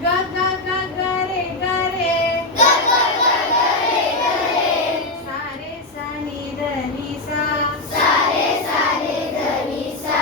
ग ग ग ग रे ग रे ग ग ग ग रे ग रे सा रे सा नि ध नि सा सा रे सा रे ध नि सा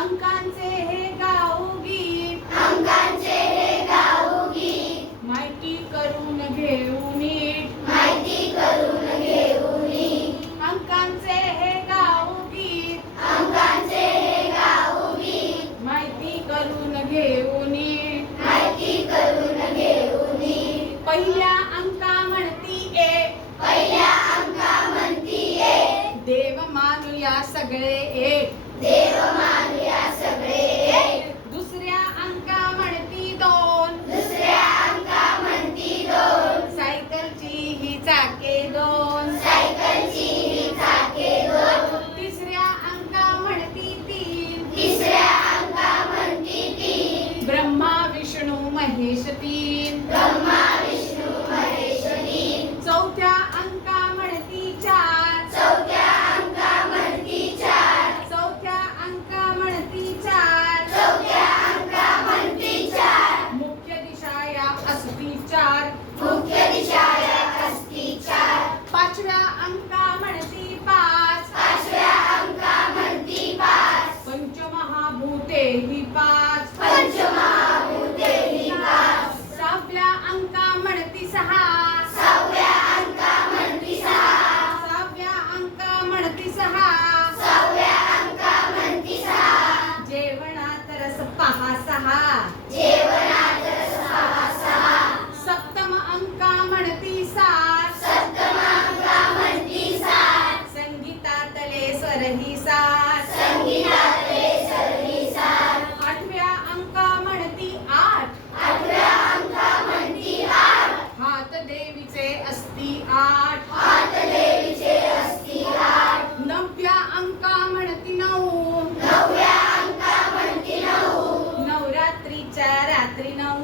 अंकांचे हे गाऊ गीत अंकांचे हे गाऊ गीत माहिती करून घेऊ नीट माहिती करून घेऊ नीट अंकांचे हे गाऊ गीत अंकांचे हे गाऊ गीत माहिती करून घेऊ नीट माहिती करून घेऊ नीट पहिल्या अंका म्हणती एक पहिल्या अंका म्हणती एक देव मानूया सगळे एक देव मानूया सगळे एक दुसऱ्या अंका म्हणती दोन दुसऱ्या अंका म्हणती दोन सायकलची ही चाके दोन सायकलची ही चाके दोन तिसऱ्या अंका म्हणती तीन तिसऱ्या अंका म्हणती तीन ब्रह्मा विष्णू महेश तीन ब्रह्मा विष्णू महेश तीन चौथ्या अंका म्हणती चार चौथ्या अंका म्हणती चार चौथ्या अंका म्हणती चार चौथ्या अंका म्हणती चार मुख्य दिशा या असती चार मुख्य दिशा या असती चार पाचव्या अंका म्हणती पाच पाचव्या अंका म्हणती पाच पंचमहाभूते ही पाच पंचमहाभूते ही पाच सहाव्या अंका म्हणती सहा सहाव्या अंका म्हणती सहा सहाव्या अंका म्हणती सहा सहाव्या अंका म्हणती सहा जेवणात रस पहा सहा जेवणात रस पहा सहा सप्तम अंका म्हणती सात सप्तम अंका म्हणती सात संगीतातले स्वर ही सात संगीतातले स्वर ही सात आठव्या अंका म्हणती आठ आठव्या अंका म्हणती आठ हात देवीचे असती आठ हात देवीचे असती आठ नवव्या अंका म्हणती नऊ नवव्या अंका म्हणती नऊ नवरात्रीच्या रात्री नऊ